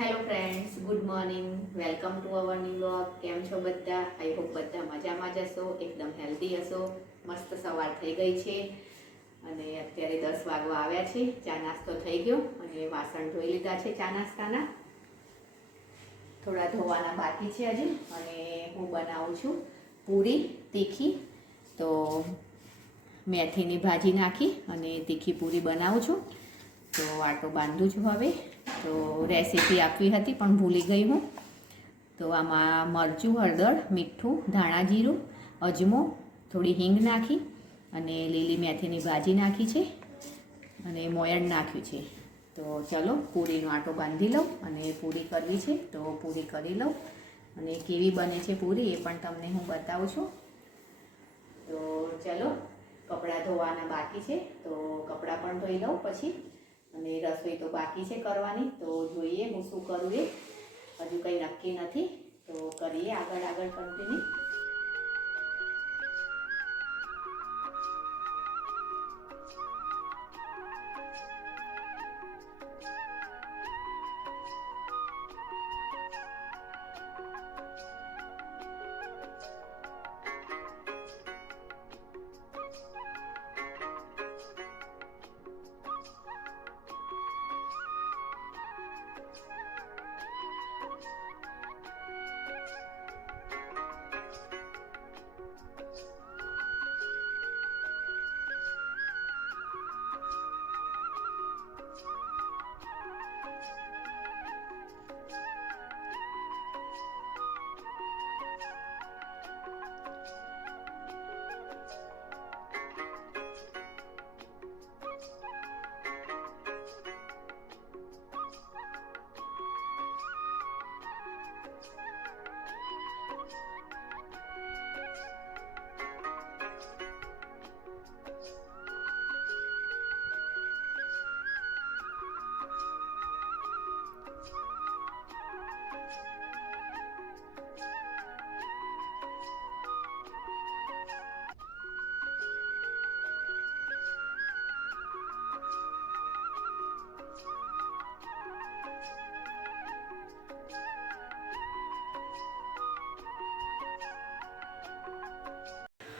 Hello friends good morning welcome to our new vlog કેમ છો બધા? આઈ હોપ બધા મજામાં જ હશો. એકદમ હેલ્ધી હશો. મસ્ત સવાર થઈ ગઈ છે. અને અત્યારે દસ વાગવા આવ્યા છે. ચા નાસ્તો થઈ ગયો અને વાસણ ધોઈ લીધા છે ચા નાસ્તાના. થોડા ધોવાના બાકી છે હજુ અને હું બનાવું છું પૂરી તીખી. તો મેથીની ભાજી નાખી અને તીખી પૂરી બનાવું છું. તો આટો બાંધું છું હવે. તો રેસીપી આપવી હતી, પણ ભૂલી ગઈ હું. તો આમાં મરચું, હળદર, મીઠું, ધાણા જીરું, અજમો, થોડી હિંગ નાખી અને લીલી મેથીની ભાજી નાખી છે અને મોયણ નાખ્યું છે. તો ચલો, પૂરીનો આટો બાંધી લઉં અને પૂરી કરવી છે, તો પૂરી કરી લઉં. અને કેવી બને છે પૂરી એ પણ તમને હું બતાવું છું. તો ચલો, કપડાં ધોવાના બાકી છે, તો કપડાં પણ ધોઈ લઉં પછી અને રસોઈ તો બાકી છે કરવાની, તો જોઈએ હું શું કરું એ. હજુ કંઈ નક્કી નથી, તો કરીએ આગળ આગળ કન્ટિન્યુ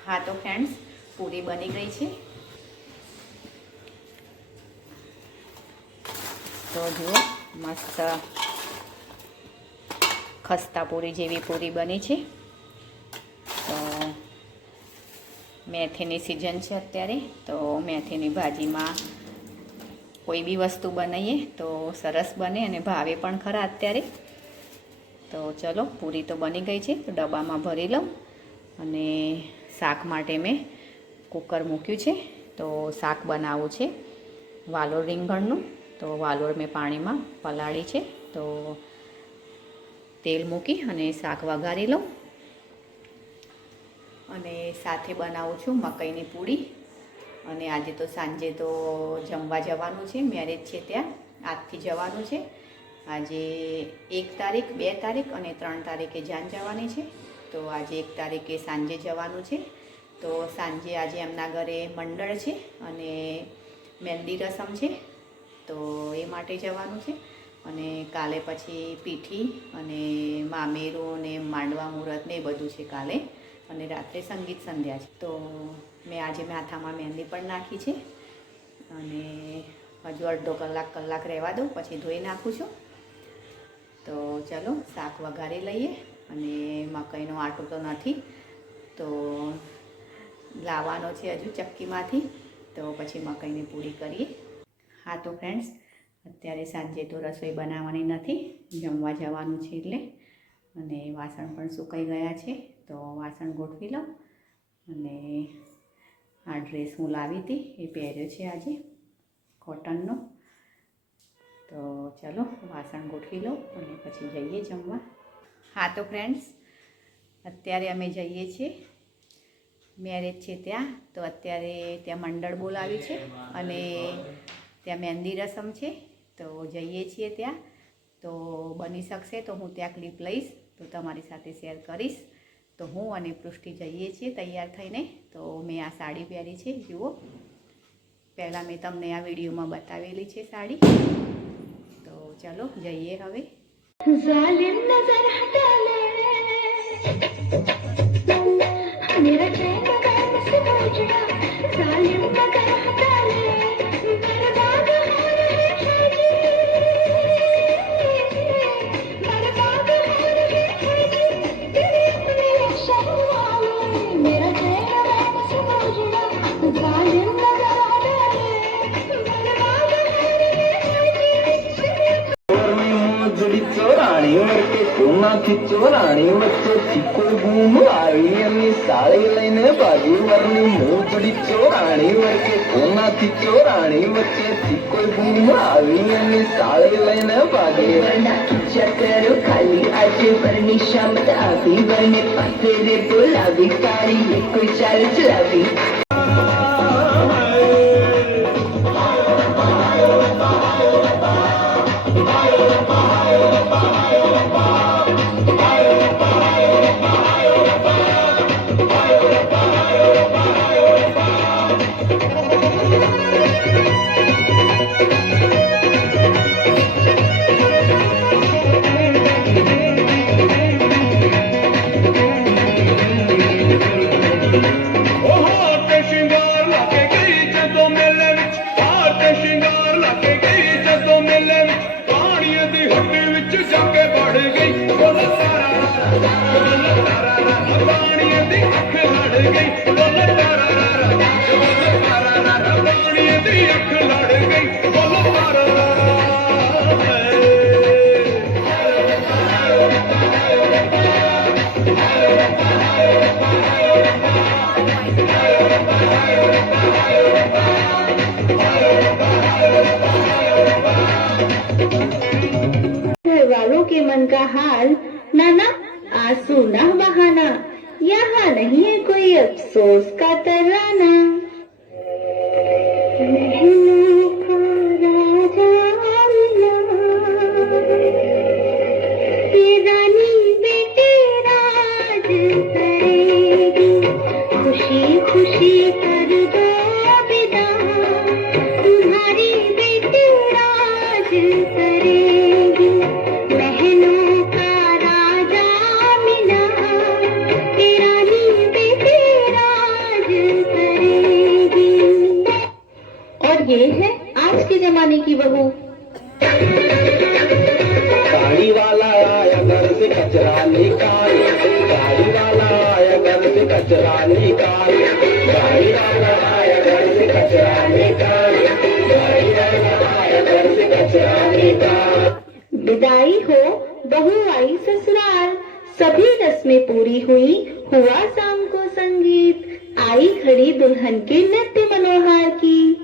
હા, તો ફ્રેન્ડ્સ પૂરી બની ગઈ છે. તો જુઓ, મસ્ત ખસ્તા પૂરી જેવી પૂરી બની છે. તો મેથીની સિઝન છે અત્યારે, તો મેથીની ભાજીમાં કોઈ બી વસ્તુ બનાવીએ તો સરસ બને અને ભાવે પણ ખરા અત્યારે. તો ચલો, પૂરી તો બની ગઈ છે, તો ડબ્બામાં ભરી લઉં અને શાક માટે મેં કુકર મૂક્યું છે. તો શાક બનાવવું છે. વાલોર રીંગણનું, તો વાલોર મેં પાણીમાં પલાળી છે. તો તેલ મૂકી અને શાક વઘારી લઉં. અને સાથે બનાવું છું મકાઈની પૂરી. અને આજે તો સાંજે તો જમવા જવાનું છે, મેરેજ છે ત્યાં. આજથી જવાનું છે. આજે એક તારીખ, બે તારીખ અને ત્રણ તારીખે જાન જવાની છે. તો આજે એક તારીખે સાંજે જવાનું છે. તો સાંજે આજે એમના ઘરે મંડળ છે અને મહેંદી રસમ છે. તો એ માટે જવાનું છે અને કાલે પછી પીઠી અને મામેરું ને માંડવા મુહૂર્ત ને એ બધું છે કાલે. અને રાત્રે સંગીત સંધ્યા છે. તો મેં આજે માથામાં મહેંદી પણ નાખી છે અને હજુ અડધો કલાક કલાક રહેવા દઉં, પછી ધોઈ નાખું છું. તો ચલો શાક વઘારી લઈએ. અને મકાઈનો આટો તો નથી. તો લાવવાનો છે હજુ ચક્કીમાંથી. તો પછી મકાઈની પૂરી કરીએ. હા તો ફ્રેન્ડ્સ અત્યારે સાંજે તો રસોઈ બનાવવાની નથી. જમવા જવાનું છે એટલે. અને વાસણ પણ સુકાઈ ગયા છે. તો વાસણ ગોઠવી લઉં. અને આ ડ્રેસ હું લાવી હતી, એ પહેર્યો છે આજે કોટનનો તો ચલો વાસણ ગોઠવી લઉં અને પછી જઈએ જમવા. હા, તો ફ્રેન્ડ્સ અત્યારે અમે જઈએ છીએ. મેરેજ છે ત્યાં, તો અત્યારે ત્યાં મંડળ બોલાવ્યું છે અને ત્યાં મહેંદી રસમ છે, તો જઈએ છીએ ત્યાં. તો બની શકશે તો હું ત્યાં ક્લિપ લઈશ, તો તમારી સાથે શેર કરીશ. તો હું અને પૃષ્ટિ જઈએ છીએ તૈયાર થઈને. તો મેં આ સાડી પહેરી છે, જુઓ. પહેલાં મેં તમને આ વિડીયોમાં બતાવેલી છે સાડી. તો ચાલો, જઈએ હવે. जालिम नजर हटाले। સંયુક્ત ચીકુબુમ આવી અને સાળી લઈને બાજુવરની મોજડી ચોરાણી વચ્ચે, કોનાથી ચોરાણી વચ્ચે ચીકુબુમ આવી અને સાળી લઈને બાજુ ખાલી આજે વરની શામત આવી વરને બોલાવી સારી કોઈ ચાલ ચલાવી. के मन का हाल नाना आंसू ना बहाना यहाँ नहीं है कोई अफसोस का तराना जमाने की बहू गाड़ी वाला आया घर से कचरा निकाल। गाड़ी वाला आया घर से कचरा निकाल। गाड़ी वाला आया घर से कचरा निकाल। गाड़ी वाला आया घर से कचरा निकाल। विदाई हो बहू आई ससुराल। सभी रस्में पूरी हुई हुआ शाम को संगीत। आई खड़ी दुल्हन के नृत्य मनोहार की।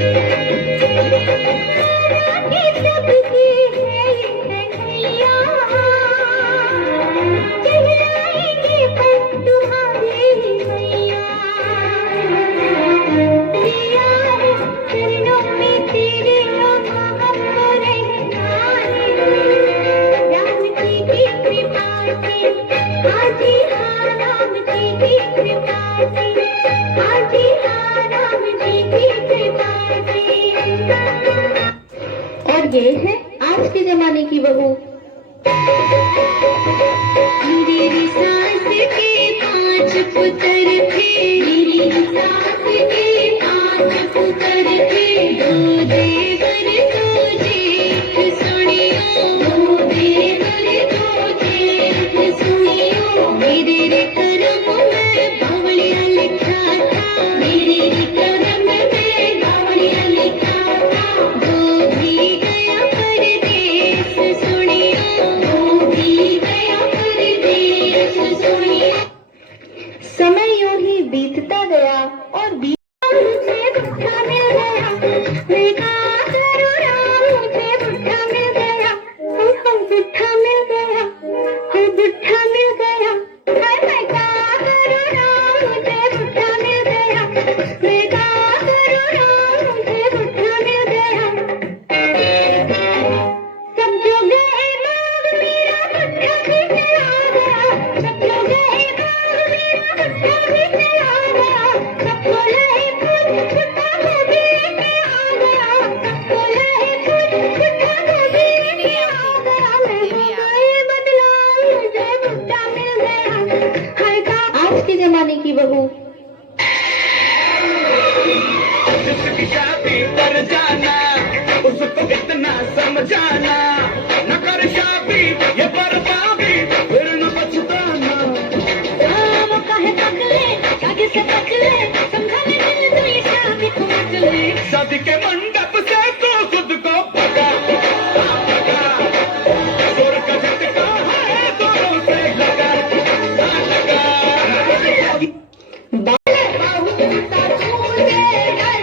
করে